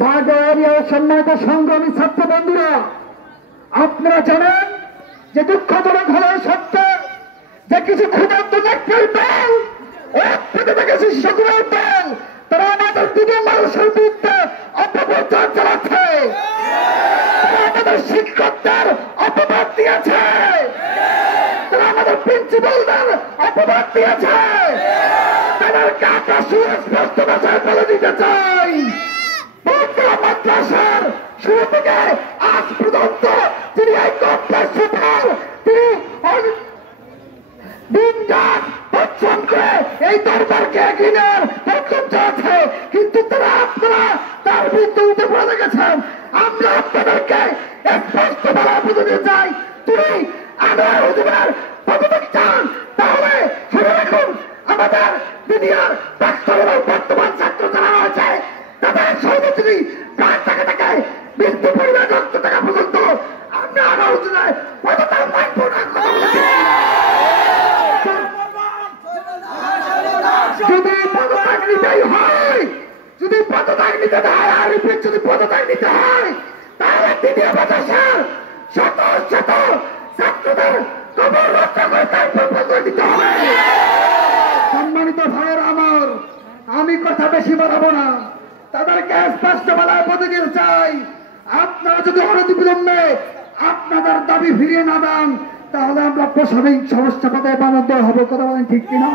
বাগেরিয়া সম্মানিত সংগ্রামী ছাত্র বন্ধুরা, আপনারা জানেন যে দুঃখজনক হলেও সত্য যে কিছু ক্ষুধার্ত ব্যক্তির দল কিছু শিশুদের দল তারা আমাদের দিকে মানুষের বিরুদ্ধে অপপ্রচার চালাচ্ছে, তারা আমাদের শিক্ষকদের অপবাদ দিয়েছে, তারা আমাদের প্রিন্সিপালদের অপবাদ দিয়েছে। তাদেরকে আমরা সুস্পষ্ট ভাষায় বলে দিতে চাই, মাদ্রাসার শুরু থেকে আজ পর্যন্ত তিনি এই কমপ্লেক্স সুপার তিনি দিন রাত পরিশ্রম করে এই দরবারকে এগিয়ে নেওয়ার পরিশ্রম চলছে, কিন্তু তারা আপনারা তার বিরুদ্ধে উঠে পড়ে গেছেন। আমরা আপনাদেরকে স্পষ্ট বলার বুঝতে চাই, তিনি আনোয়ার হুজুরের পদত্যাগ চান তাহলে শুনে রাখুন, আমাদের দুনিয়ার প্রাক্তন এবং বর্তমান ছাত্র যারা রয়েছে তাদের সর্বত্রই প্রাণ থেকে থেকে মৃত্যু পরিমাণ রক্ত থাকা পর্যন্ত আমরা আনোয়ার হুজুরের পদত্যাগ মানব না। কথা বলেছি, যদি পদত্যাগ নিতেই হয়, যদি পদত্যাগ নিতে হয়, আর যদি পদত্যাগ নিতে হয় তাহলে দ্বিতীয় মাদ্রাসার শত শত ছাত্রদের কবর রক্ষা করে তারপর দিতে হবে। সম্মানিত ভাইয়ের আমার, আমি কথা বেশি বাড়াবো না, তাদেরকে স্পষ্ট বলার পদকে চাই, আপনারা যদি অনতিবিলম্বে আপনাদের দাবি ফিরিয়ে না দেন তাহলে আমরা প্রশাসনিক সমস্যা পদে বানাতে হবে। কথা বলেন ঠিক কিনা?